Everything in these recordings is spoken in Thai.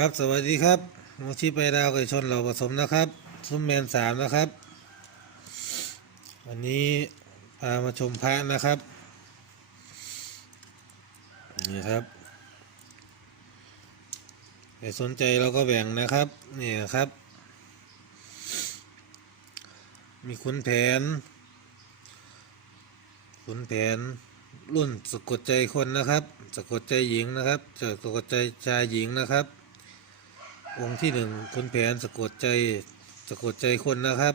ครับสวัสดีครับมูชีไปดาวไก่ชนเราผสมนะครับ ซุ้มแมนสามนะครับ วันนี้พามาชมพระนะครับ นี่ครับใครสนใจเราก็แบ่งนะครับ นี่ครับ มีขุนแผน ขุนแผนรุ่นสะกดใจคนนะครับ สะกดใจหญิงนะครับจะสะกดใจชายหญิงนะครับ องค์ที่หนึ่งขุนแผนสะกดใจสะกดใจคนนะครับ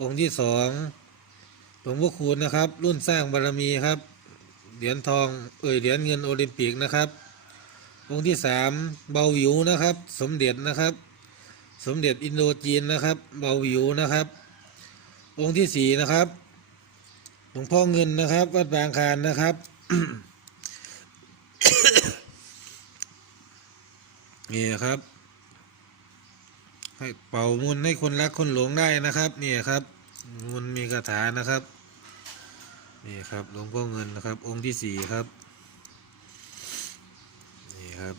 องค์ที่สองหลวงพ่อคูณนะครับ รุ่นสร้างบารมีครับ เหรียญทองเอ่ยเหรียญเงินโอลิมปิกนะครับ องค์ที่สามเบาวิวนะครับ สมเด็จนะครับ สมเด็จอินโดจีนนะครับ เบาวิวนะครับ องค์ที่สี่นะครับหลวงพ่อเงินนะครับวัดบางคานนะครับนี่ครับ ให้เป่ามุนให้คนรักคนหลงได้นะครับนี่ครับมุนมีคาถานะครับนี่ครับหลวงพ่อเงินนะครับ องค์ที่สี่ครับนี่ครับ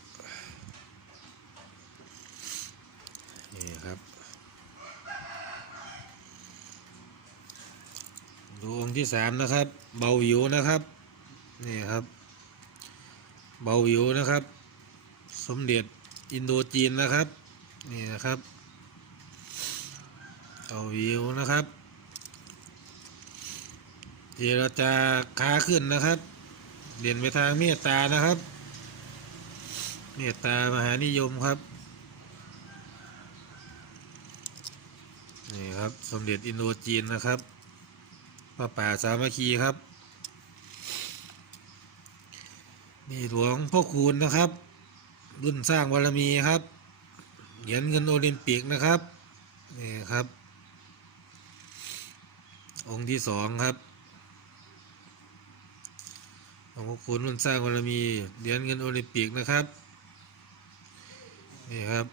นี่ครับดูองค์ที่สามนะครับ เบาหิวนะครับนี่ครับ เบาหิวนะครับ สมเด็จอินโดจีนนะครับนี่นะครับ เอาวิวนะครับเจรจาค้าขึ้นนะครับเด่นไปทางเมตตานะครับ เมตตามหานิยมครับนี่ครับสมเด็จอินโดจีนนะครับพระป่าสามัคคีครับนี่หลวงพ่อคูณนะครับ รุ่นสร้างบารมีครับเหรียญเงินโอลิมปิกนะครับนี่ครับ องค์ที่สองครับหลวงพ่อคูณรุ่นสร้างบารมีเหรียญเงินโอลิมปิกนะครับ นี่ครับ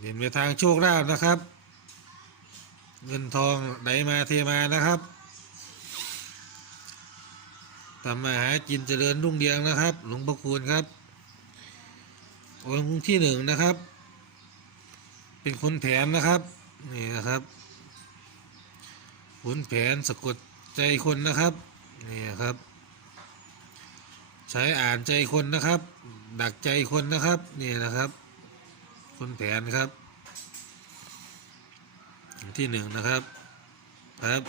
เด่นไปทางโชคลาภนะครับ เงินทองไหลมาเทมานะครับทำมาหากินเจริญรุ่งเรืองนะครับ หลวงพ่อคูณครับ องค์ที่หนึ่งนะครับ เป็นขุนแผนนะครับ นี่นะครับ ขุนแผนสะกดใจคนนะครับนี่ครับ ใช้อ่านใจคนนะครับ ดักใจคนนะครับนี่นะครับขุนแผนครับ ที่หนึ่งนะครับครับ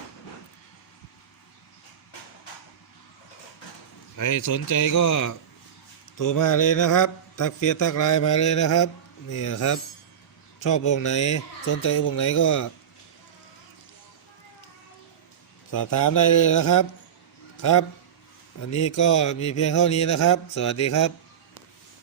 ใครสนใจก็โทรมาเลยนะครับ ทักเฟียทักไลน์มาเลยนะครับ นี่ครับ ชอบวงไหน สนใจวงไหนก็ สอบถามได้เลยนะครับครับอันนี้ก็มีเพียงเท่านี้นะครับ สวัสดีครับ